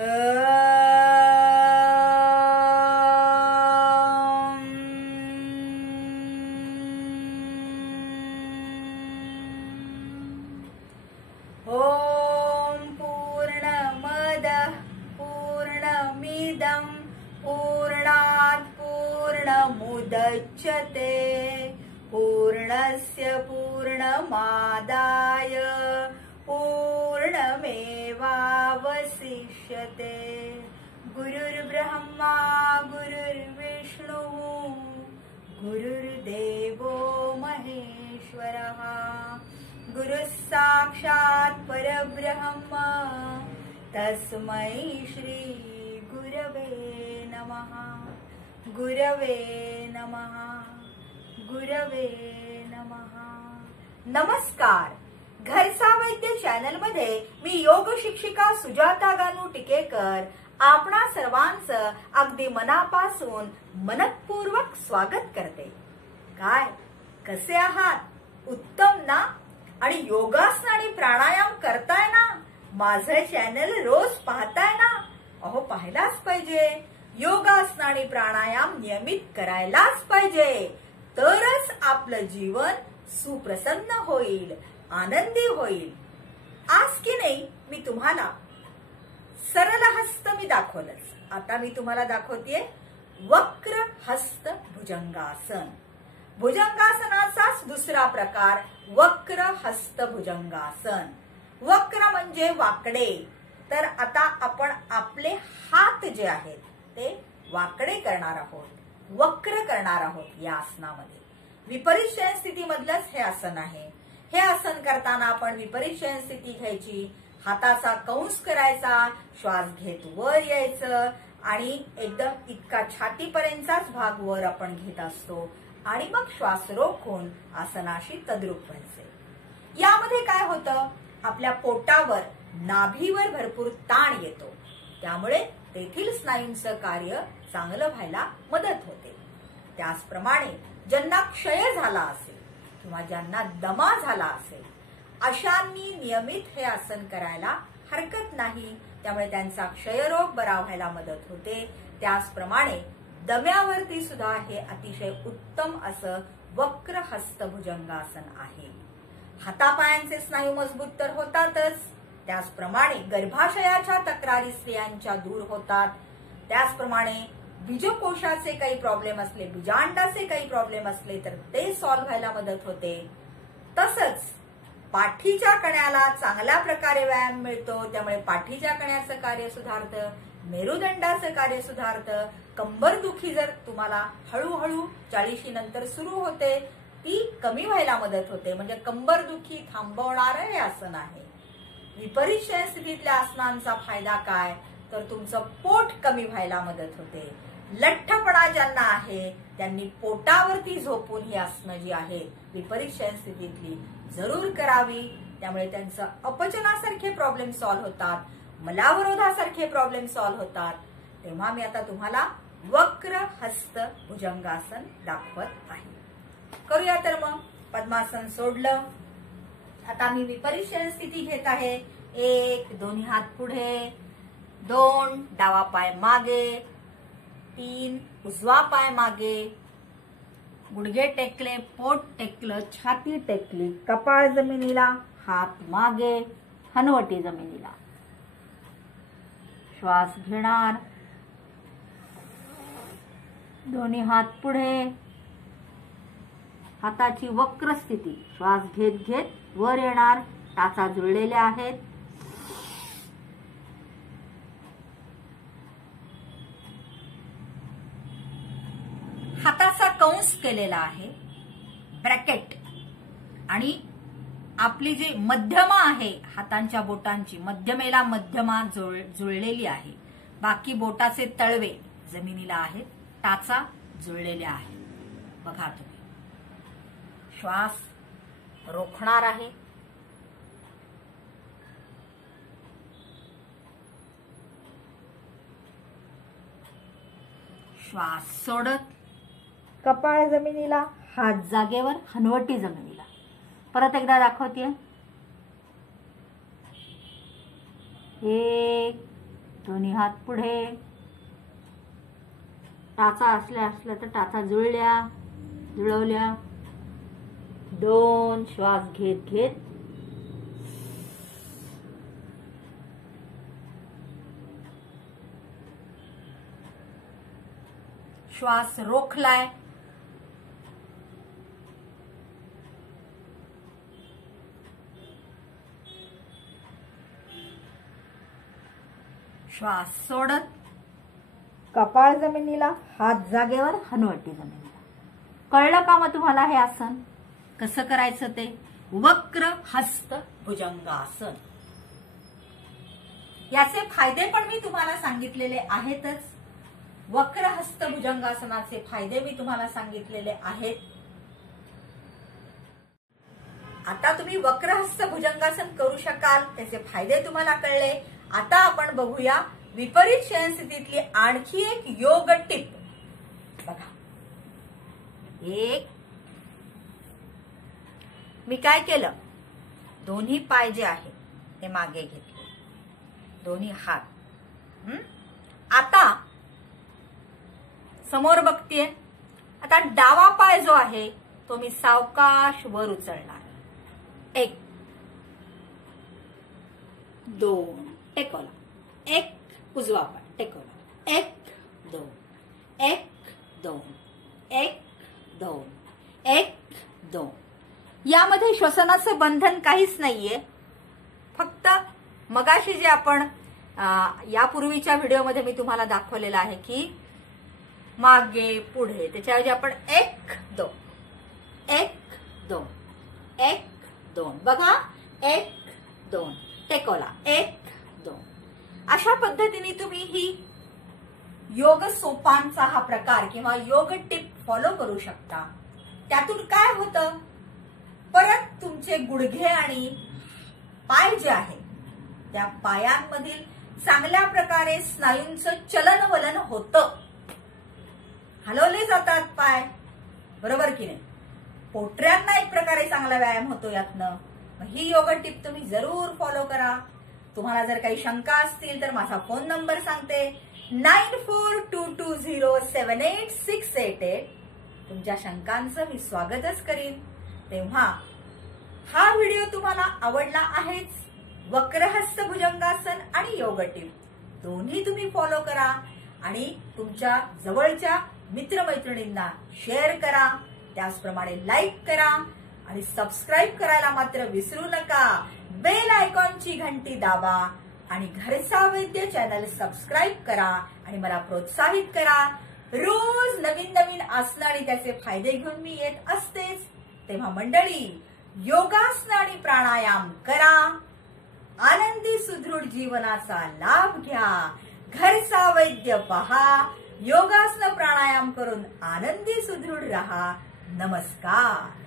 ओम पूर्णमदः पूर्णमिदं पूर्णात् पूर्णमुदच्यते पूर्णस्य पूर्णमादाय पूर्णमेवावशिष्यते। गुरुर्ब्रह्मा गुरुर्विष्णुः गुरुर्देवो महेश्वरः गुरुः साक्षात् परब्रह्म तस्मै श्री गुरवे नमः गुरवे नमः गुरवे नमः। नमस्कार, घरचा वैद्य चॅनल मध्ये मी योग शिक्षिका सुजाता गानू टिकेकर आपणा सर्वांचं अगदी मनापासून मनपूर्वक स्वागत करते। काय कसे आहात? उत्तम ना? आणि योगासन आणि प्राणायाम करताय ना? माझं चॅनल रोज पाहताय ना? अहो पाहायलाच पाहिजे। योगासन आणि प्राणायाम नियमित करायलाच पाहिजे, तरच आपलं जीवन सुप्रसन्न होईल, आनंदी होईल। आज की नाही मी तुम्हाला सरळ हस्त मी दाखवलंच, आता मी तुम्हाला दाखवतेय वक्र हस्त भुजंगासन। भुजंगासनाचाच दुसरा प्रकार वक्र हस्त भुजंगासन। वक्र म्हणजे वाकडे, तर आता आपण आपले हात जे आहेत ते वाकडे करणार आहोत, वक्र करणार आहोत। या आसनामध्ये विपरीत शयन स्थिती मधलंच हे आसन आहे। हे आसन करताना आपण विपरीत शयन स्थिती घ्यायची, हाताचा कंस करायचा, श्वास घेत वर यायचं आणि एकदम इतका छातीपर्यंतचाच भाग वर आपण घेत असतो आणि मग श्वास रोखून आसनाशी तद्रुप व्हायचे। यामध्ये काय होतं, आपल्या पोटावर नाभीवर भरपूर ताण येतो, त्यामुळे तेथील स्नायूंचं कार्य चांगलं व्हायला मदत होते। त्याचप्रमाणे ज्यांना क्षय झाला असेल किंवा ज्यांना दमा झाला असेल अशांनी नियमित हे आसन करायला हरकत नाही, त्यामुळे त्यांचा क्षयरोग बरा व्हायला मदत होते। त्याचप्रमाणे दम्यावरती सुद्धा हे अतिशय उत्तम असं वक्र हस्त भुजंगासन आहे। हातापायांचे स्नायू मजबूत तर होतातच, त्याचप्रमाणे गर्भाशयाच्या तक्रारी स्त्रियांच्या दूर होतात। त्याचप्रमाणे बीजकोशाचे काही प्रॉब्लेम असले, बीजांडाचे काही प्रॉब्लेम असले तर ते सॉल्व्ह व्हायला मदत होते। तसंच पाठीच्या कण्याला चांगल्या प्रकारे व्यायाम मिळतो, त्यामुळे पाठीच्या कण्याचं कार्य सुधारतं, मेरुदंडाचं कार्य सुधारतं। कंबरदुखी जर तुम्हाला हळूहळू 40 नंतर सुरू होते ती कमी व्हायला मदत होते, म्हणजे कंबरदुखी थांबवणारं हे आसन आहे। विपरीत शयन स्थितीतल्या आसनांचा फायदा काय, तर तुमचं पोट कमी व्हायला मदत होते। लठ्ठपणा ज्यांना आहे त्यांनी पोटावरती झोपून ही आसनं जी आहेत विपरीत शयन स्थितीतली जरूर करावी, त्यामुळे त्यांचं अपचनासारखे प्रॉब्लेम सॉल्व्ह होतात, मलावरोधासारखे प्रॉब्लेम सॉल्व्ह होतात। तेव्हा मी आता तुम्हाला वक्र हस्त भुजंगासन दाखवत आहे। करूया तर मग। पद्मासन सोडलं, आता मी विपरीत शयन स्थिती घेत आहे। 1 दोन्ही हात पुढे, 2 डावा पाय मागे, 3 उजवा पाय मागे, गुडघे टेकले, पोट टेकलं, छाती टेकली, कपाळ जमिनीला, हात मागे, हनवटी जमिनीला। श्वास घेणार, दोन्ही हात पुढे, हाताची वक्र स्थिती, श्वास घेत घेत वर येणार, टाचा जुळलेल्या आहेत। हाताचा कंस केलेला आहे, ब्रॅकेट, आणि आपली जी मध्यमा आहे हातांच्या बोटांची, मध्यमेला मध्यमा जुळलेली आहे, बाकी बोटाचे तळवे जमिनीला आहेत, टाचा जुळलेल्या आहेत। बघा तुम्ही श्वास रोखणार आहे, श्वास सोडत, कपाळ जमिनीला, हात जागेवर, हनवटी जमिनीला। परत एकदा दाखवते, 1 दोन्ही हात पुढे, टाचा असल्या तर टाचा जुळवल्या. 2 श्वास घेत घेत श्वास रोखलाय. श्वास सोडत कपाळ जमिनीला, हात जागेवर, हनुवटी जमिनीला. कळलं का मग तुम्हाला हे आसन कसं करायचं ते? वक्र हस्त भुजंगासन. याचे फायदे पण मी तुम्हाला सांगितलेले आहेतच. वक्र हस्त भुजंगासनाचे फायदे मी तुम्हाला सांगितलेले आहेत. आता तुम्ही वक्र हस्त भुजंगासन करू शकाल, त्याचे फायदे तुम्हाला कळले. आता आपण बघूया विपरीत शयनस्थितीतली आणखी एक योग टिप. बघा, मी काय केलं, दोन्ही पाय जे आहे ते मागे घेतले, दोन्ही हात. आता समोर बघतीये. आता डावा पाय जो आहे तो मी सावकाश वर उचलणार. 1 2 टेकवला. 1 उजवा पाय टेकवला. 1 2 1 2 1 2 1 2. यामध्ये श्वसनाचं बंधन काहीच नाहीये. फक्त मगाशी जे आपण यापूर्वीच्या व्हिडिओमध्ये मी तुम्हाला दाखवलेलं आहे की मागे पुढे, त्याच्याऐवजी आपण 1 2 1 2 1 2. बघा, 1 2 टेकवला. 1 2. अशा पद्धतीने तुम्ही ही योग सोपानचा हा प्रकार किंवा योग टिप फॉलो करू शकता. त्यातून काय होतं, परत तुमचे गुडघे आणि पाय जे आहे त्या पायांमधील चांगल्या प्रकारे स्नायूंचं चलनवलन होतं. हलवले जातात पाय, बरोबर की नाही? पोटऱ्यांना एक प्रकारे चांगला व्यायाम होतो यातनं. ही योग टिप तुम्ही जरूर फॉलो करा. तुम्हाला जर काही शंका असतील तर माझा फोन नंबर सांगते, 9422078688. तुमच्या शंकांचं मी स्वागतच करीन. तेव्हा हा व्हिडिओ तुम्हाला आवडला आहेच. वक्रहस्त भुजंगासन आणि योग टिप दोन्ही तुम्ही फॉलो करा आणि तुमच्या जवळच्या मित्रमैत्रिणींना शेअर करा. त्याचप्रमाणे लाईक करा आणि सबस्क्राईब करायला मात्र विसरू नका. बेल आयकॉनची घंटी दाबा आणि घरचा वैद्य चॅनल सबस्क्राईब करा आणि मला प्रोत्साहित करा. रोज नवीन नवीन आसनं आणि त्याचे फायदे घेऊन मी येत असतेच. तेव्हा मंडळी, योगासन आणि प्राणायाम करा. आनंदी सुदृढ जीवनाचा लाभ घ्या. घरचा वैद्य पहा. योगासन प्राणायाम करून आनंदी सुदृढ रहा. नमस्कार.